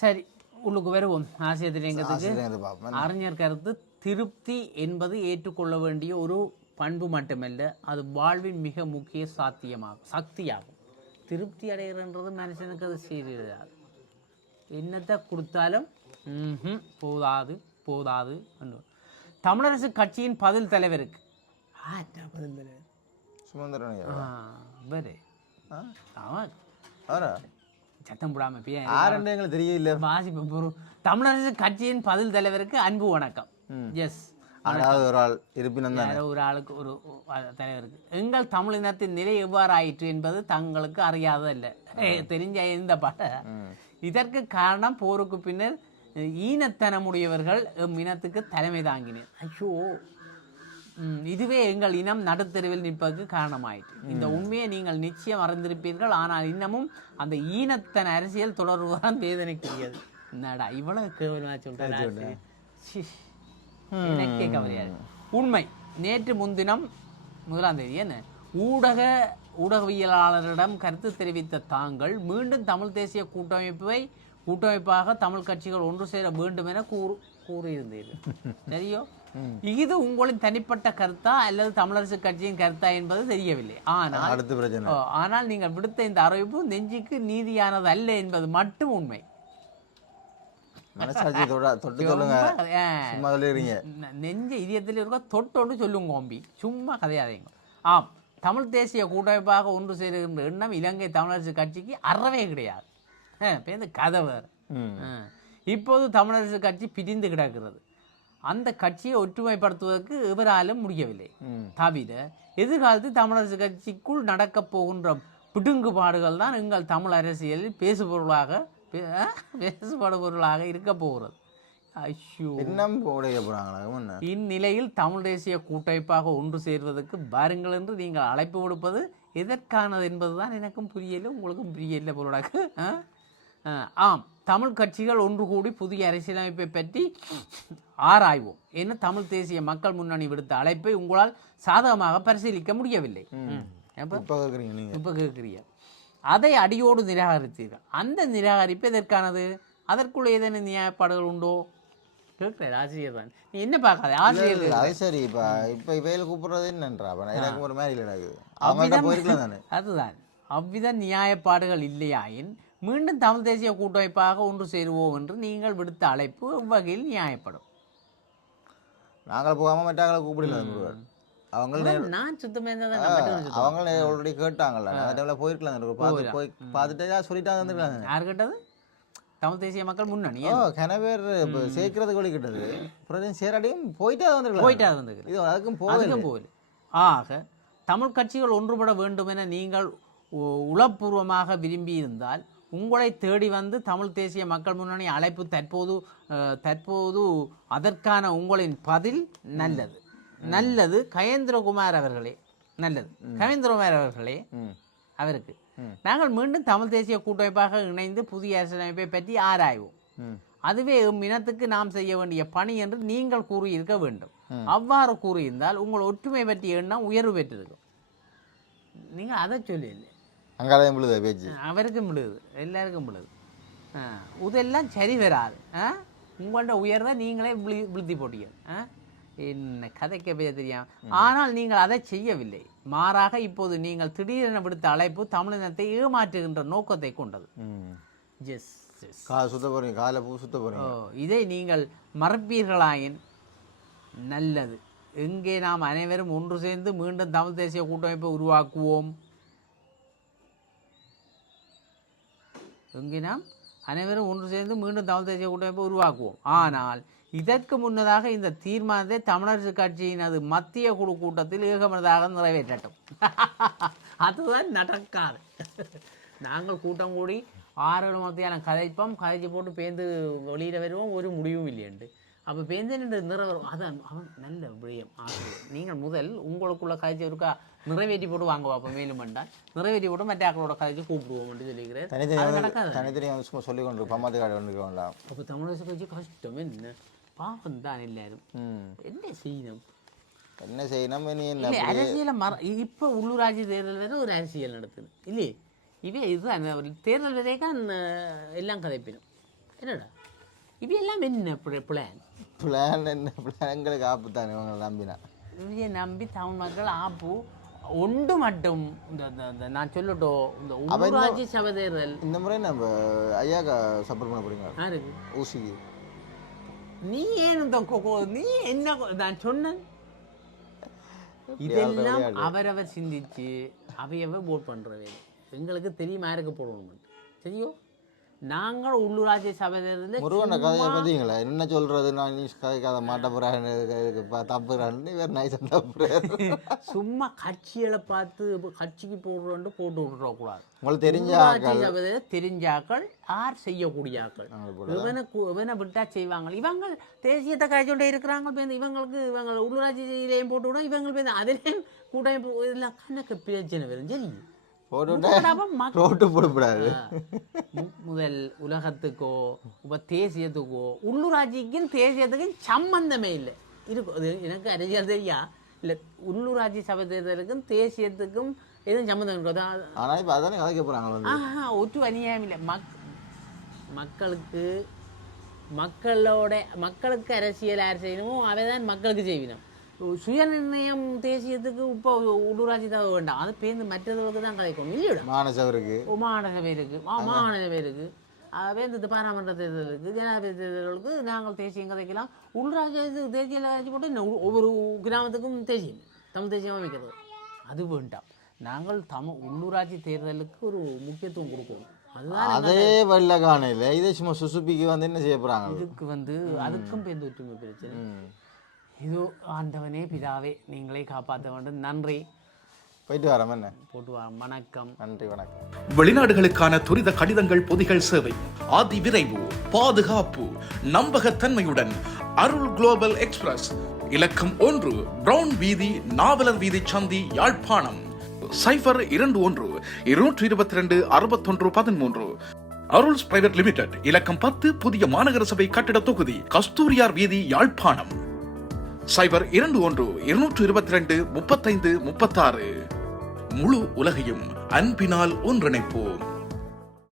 சரி, உள்ளுக்கு வருவோம். ஆசிரியர் எங்கத்துக்கு அறிஞர் கருத்து திருப்தி என்பது ஏற்றுக்கொள்ள வேண்டிய ஒரு பண்பு மட்டுமல்ல, அது வாழ்வின் மிக முக்கிய சக்தியாகும். திருப்தி அடைகிறன்றது மனுஷனுக்கு அது சீராது. என்னத்தை கொடுத்தாலும் போதாது போதாது. தமிழரசு கட்சியின் பதில் தலைவருக்கு பதில் தலைவர் சத்தம் போடாம தெரியல. தமிழரசு கட்சியின் பதில் தலைவருக்கு அன்பு வணக்கம். எஸ், ஒரு ஆள் இருப்பினும் ஒரு ஆளுக்கு ஒரு தலைவருக்கு எங்கள் தமிழினத்தின் நிலை எவ்வாறு ஆயிற்று என்பது தங்களுக்கு அறியாதல்ல. தெரிஞ்ச இந்த பாட்ட. இதற்கு காரணம் போருக்கு பின்னர் ஈனத்தனமுடையவர்கள் இனத்துக்கு தலைமை தாங்கினர். ஐயோ, இதுவே எங்கள் இனம் நடுத்தெருவில் நிற்பதற்கு காரணமாயிற்று. இந்த உண்மையை நீங்கள் நிச்சயம் அறிந்திருப்பீர்கள். ஆனால் இன்னமும் அந்த ஈனத்தன அரசியல் தொடர்புதான் வேதனைக்குரியது. என்னடா இவ்வளவு கேவலமா சொல்றாரு, எனக்கே கவலையா இருக்கு. உண்மை, நேற்று முன்தினம் 1ஆம் தேதி என்ன ஊடகவியலாளரிடம் கருத்து தெரிவித்த தாங்கள் மீண்டும் தமிழ் தேசிய கூட்டமைப்பாக தமிழ் கட்சிகள் ஒன்று சேர வேண்டும் என கூறியிருந்தீர்கள். சரியோ, இது உங்களின் தனிப்பட்ட கருத்தா அல்லது தமிழரசு கட்சியின் கருத்தா என்பது தெரியவில்லை. ஆனால் நீங்கள் விடுத்த இந்த அறிவிப்பு நெஞ்சுக்கு நீதியானது அல்ல என்பது மட்டும் உண்மை. நெஞ்ச இதயத்தில் இருக்க தொட்டோடு சொல்லுங்க ஓம்பி, சும்மா கதையாதீங்க. ஆம், தமிழ் தேசிய கூட்டமைப்பாக ஒன்று சேருகின்ற எண்ணம் இலங்கை தமிழரசு கட்சிக்கு அறவே கிடையாது. கதை வேறு. இப்போது தமிழரசு கட்சி பிரிந்து கிடக்கிறது. அந்த கட்சியை ஒற்றுமைப்படுத்துவதற்கு எவராலும் முடியவில்லை. தவிர எதிர்காலத்தில் தமிழரசு கட்சிக்குள் நடக்கப் போகின்ற பிடுங்குபாடுகள் தான் எங்கள் தமிழ் அரசியலில் பேசுபடுபொருளாக இருக்க போகிறது. இந்நிலையில் தமிழ் தேசிய கூட்டமைப்பாக ஒன்று சேர்வதற்கு பாருங்கள் என்று நீங்கள் அழைப்பு கொடுப்பது எதற்கானது என்பதுதான் எனக்கும் புரியல, உங்களுக்கும் புரியல பொருளாக. ஆம், தமிழ் கட்சிகள் ஒன்று கூடி புதிய அரசியலமைப்பை பற்றி ஆராய்வோம் என தமிழ் தேசிய மக்கள் முன்னணி விடுத்த அழைப்பை உங்களால் சாதகமாக பரிசீலிக்க முடியவில்லை. இப்ப கேட்கிறீங்க, அதை அடியோடு நிராகரித்தீர்கள். அந்த நிராகரிப்பு எதற்கானது? அதற்குள்ள ஏதேனும் நியாயப்பாடுகள் உண்டோ? கேட்கிறேன். ஆசிரியர் தான், நீ என்ன பார்க்காத ஆசிரியர். சரி, இப்ப கூப்பிடுறது என்னன்றா ஒரு மாதிரி அதுதான். அவ்வித நியாயப்பாடுகள் இல்லையாயின் மீண்டும் தமிழ் தேசிய கூட்டமைப்பாக ஒன்று சேருவோம் என்று நீங்கள் விடுத்த அழைப்பு எவ்வகையில் நியாயப்படும்? நாங்கள் போகாம மற்றவங்களை கூப்பிடல. நான் சுத்தமே அவங்க ஆல்ரெடி கேட்டாங்கல்ல, போயிருக்கலாம். சொல்லிட்டாங்க. யார் கேட்டது? தமிழ் தேசிய மக்கள் முன்னணி கனவேர் சேர்க்கறதுக்கு வழி கிட்டது. சேராடியும் போயிட்டா வந்து அதுக்கும் போகல. ஆக தமிழ் கட்சிகள் ஒன்றுபட வேண்டும் என நீங்கள் உளப்பூர்வமாக விரும்பியிருந்தால் உங்களை தேடி வந்து தமிழ் தேசிய மக்கள் முன்னணி அழைப்பு தற்போது அதற்கான உங்களின் பதில் நல்லது கயேந்திரகுமார் அவர்களே. கயேந்திரகுமார் அவர்களே, அவருக்கு நாங்கள் மீண்டும் தமிழ் தேசிய கூட்டமைப்பாக இணைந்து புதிய அரசியலமைப்பை பற்றி ஆராய்வோம். அதுவே இனத்துக்கு நாம் செய்ய வேண்டிய பணி என்று நீங்கள் கூறியிருக்க வேண்டும். அவ்வாறு கூறியிருந்தால் உங்கள் ஒற்றுமை பற்றிய எண்ணம் உயர்வு பெற்றிருக்கும். நீங்கள் அதை சொல்லல. அவருக்கும் விழுது, எல்லாருக்கும் விழுது. இதெல்லாம் சரி வராது. உங்கள்ட உயர்வை நீங்களே விழுத்தி போட்டீங்க. என்ன கதைக்க பேச தெரியும். ஆனால் நீங்கள் அதை செய்யவில்லை. மாறாக இப்போது நீங்கள் திடீரென விடுத்த அழைப்பு தமிழினத்தை ஏமாற்றுகின்ற நோக்கத்தை கொண்டது. இதை நீங்கள் மறப்பீர்களாயின் நல்லது. எங்கே நாம் அனைவரும் ஒன்று சேர்ந்து மீண்டும் தமிழ் தேசிய கூட்டமைப்பை உருவாக்குவோம். ஆனால் இதற்கு முன்னதாக இந்த தீர்மானத்தை தமிழரசு கட்சியினது மத்திய குழு கூட்டத்தில் ஏகமனதாக நிறைவேற்றட்டும். அதுதான் நடக்காது. நாங்கள் கூட்டம் கூடி 6 மத்தியான கதைச்சு போட்டு பேந்து வெளியிட வருவோம், ஒரு முடிவும் இல்லையண்டு. அப்போ பேந்து நிறைவேறும். அதான் அவன் நல்ல விடயம். நீங்கள் முதல் உங்களுக்குள்ள கதைச்சு இருக்கா நிறைவேற்றி போட்டு வாங்க பார்ப்போம். மேலும் வேண்டாம் நிறைவேற்றி போட்டு மற்றாக்களோட கதைச்சு கூப்பிடுவோம் என்று சொல்லிக்கிறேன். அப்போ தமிழரசு கட்சி கஷ்டம் என்ன பாவம் தான். எல்லாரும் என்ன செய்யணும் அரசியலை இப்போ உள்ளூராட்சி தேர்தல் வேற ஒரு அரசியல் நடத்துது இல்லையே. இதுதான் தேர்தல் வரைக்கும் எல்லாம் கதைப்பினும். என்னடா இவையெல்லாம் என்ன பிளான்? பிளான் என்ன பிளான்? எங்களுக்கு ஆப்பு தானே இவங்களை நம்பினா. இவையை நம்பி தமிழ் மக்கள் ஆப்பு ஒன்று மட்டும் இந்த நான் சொல்லட்டும், இந்த உள்ளூராட்சி சபை தேர்தல் இந்த முறை நம்ம ஐயாக்கா சப்போர்ட் பண்ண போறீங்க யாருக்கு? ஊசிக்கு. நீ ஏன் இந்த நீ என்ன நான் சொன்னேன்? இதெல்லாம் அவரவர் சிந்திச்சு அவையவை போட் பண்ணுறவே. எங்களுக்கு தெரியுமா யாருக்கு போடணும் சரியோ? நாங்கள் உள்ளூராட்சி சபை தேர்தலில் முருகனை கதையை பார்த்தீங்களா என்ன சொல்றது? நான் கதைக்காத மாட்ட போறான்னு தப்புறான்னு வேறு நைசன் தப்புறாரு. சும்மா கட்சிகளை பார்த்து கட்சிக்கு போடுறோன்னு போட்டு விட்டுறக்கூடாது. உங்களுக்கு தெரிஞ்சாக்கள் யார் செய்யக்கூடிய ஆக்கள் இவனை விட்டா செய்வாங்க. இவங்க தேசியத்தை கழிச்சோண்டே இருக்கிறாங்க. இவங்களுக்கு இவங்க உள்ளூராட்சியிலையும் போட்டு விடும். இவங்க பேருந்து அதிலையும் கூட இதெல்லாம் கணக்கு பிரச்சனை வரும். சரி முதல் உலகத்துக்கோ இப்போ தேசியத்துக்கோ உள்ளூராட்சிக்கும் தேசியத்துக்கும் சம்பந்தமே இல்லை. இருக்கு எனக்கு அரசியல் தெரியா இல்லை. உள்ளூராட்சி சபை தேர்தலுக்கும் தேசியத்துக்கும் எதுவும் சம்பந்தம் இருக்கா? ஒற்று அநியாயம் இல்லை. மக்களுக்கு அரசியல் யார் செய்யணுமோ அவைதான் மக்களுக்கு செய்வினோம். சுயநிர்ணயம் தேசியத்துக்கு இப்போ உள்ளூராட்சி தவிர வேண்டாம். அது பேருந்து மற்றவர்களுக்கு தான் கதைக்கணும் இல்லையோட. மாநசபைக்கு வேந்து பாராளுமன்ற தேர்தலுக்கு ஜனாதிபதி தேர்தலுக்கு நாங்கள் தேசியம் கதைக்கலாம். உள்ளூராட்சி தேசிய போட்டு ஒவ்வொரு கிராமத்துக்கும் தேசியம் தமிழ் தேசியம் அமைக்கிறது அது வேண்டாம். நாங்கள் உள்ளூராட்சி தேர்தலுக்கு ஒரு முக்கியத்துவம் கொடுக்கணும். அதே வெள்ள காணையில் இதே சும்மா சுசுப்பிக்கு வந்து என்ன செய்ய போகிறாங்க? இதுக்கு அதுக்கும் பேருந்து ஒற்றுமை பிரச்சனை. இதோ ஆண்டவனே பிதாவே நீங்களே காப்பாற்ற வேண்டும். நன்றி. போயிட்டு வரோம். என்ன போட்டு வரோம். வணக்கம். நன்றி, வணக்கம். வெளிநாடுகளுக்கான துரித கடிதங்கள் பொதிகள் சேவை, ஆதி விரைவு, பாதுகாப்பு, நம்பகத்தன்மையுடன் அருள் குளோபல் எக்ஸ்பிரஸ், இலக்கம் 1, பிரவுன் வீதி, நாவலர் வீதி சந்தி, யாழ்ப்பாணம். 021-222-6113. அருள்ஸ் பிரைவேட் லிமிடெட், இலக்கம் 10, புதிய மாநகர சபை கட்டிட தொகுதி, கஸ்தூரியார் வீதி, யாழ்ப்பாணம். 021-222-3536. முழு உலகையும் அன்பினால் ஒன்றிணைப்போம்.